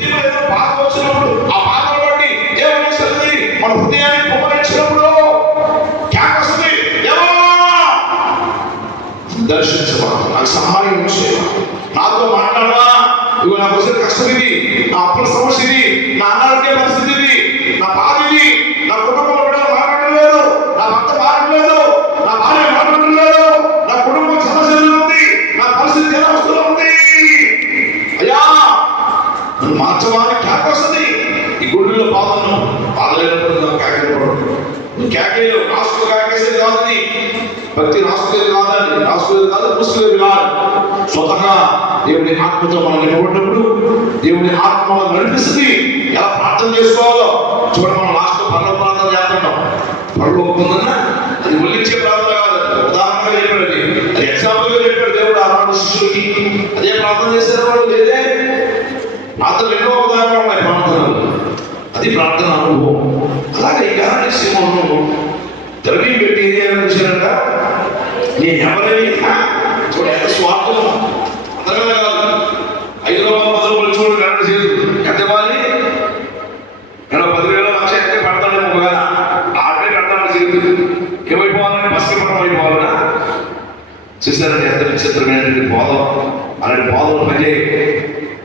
హృదయం ఏదో బాధ వచ్చినప్పుడు ఆ బాధను బట్టి ఏమనిస్తుంది, మన హృదయాన్ని కుమ్మరించినప్పుడు వస్తుంది, దర్శించవా, నాకు సహాయం చేయవా, నాతో మాట్లాడవా, ఇవి నాకు వచ్చిన కష్టం ఇది, నా అప్పుల సమస్య ఇది, నా అనారోగ్య పరిస్థితి ఇది, నా బాధ ఇది, నా కుటుంబంలో మాట్లాడడం లేదు, నా భర్త మారట్లేదు, నా భార్య మాట్లాడడం లేదు, నా కుటుంబం సమస్యలు ఉంది, నా పరిస్థితి ఎలా వస్తూ ఉంది, అయ్యా నన్ను మార్చవాని కేక వస్తుంది. ఈ గుడిలో బాధలేనప్పుడు నాకు కేకలేపడు, కేకలు రాష్ట్ర కేకేసేది కాదు, ప్రతి రాష్ట్రం కాదండి, రాష్ట్రం కాదు, పుస్తకం కాదు. స్వతహా దేవుని ఆత్మతో మనం నిలబడినప్పుడు దేవుని ఆత్మ మనం నడిపిస్తుంది. ఎలా ప్రార్థన చేసుకోవాలో చూడండి. మనం లాస్ట్ పర్లో ప్రార్థన చేస్తుంటాం. పర్లో ఒప్పుకుందన్నా అది ఒలించే ప్రార్థన కాదు, ఉదాహరణగా చెప్పాడు, అది ఎగ్జాంపుల్గా చెప్పాడు దేవుడు ఆనాడు శిష్యులకి. అదే ప్రార్థన చేసిన వాడు లేదే. ప్రార్థనలు ఎన్నో ఉదాహరణలు ఉన్నాయి ప్రార్థనలు, అది ప్రార్థన అనుభవం. అలాగే ఈ గాలి సింహంలో ద్రవ్యం పెట్టి ఏం చేశారంట, నేను ఎవరైనా చూడ ఎంత స్వార్థం, అంతగా కాదు. 5 రూపాయలు 10 రూపాయలు చూడండి, కరెంట్ చేయదు, ఎంత ఇవ్వాలి, నేను 10,000 లక్ష ఎంత పెడతాడు, ఒకవేళ ఆడే పెడతాడు చేయదు, ఏమైపోవాలని బస్సుపడం అయిపోవాలన్నా చూసారండి. ఎంత విచిత్రమైనటువంటి బోధం, అలాంటి బోధలు పనిచేయి.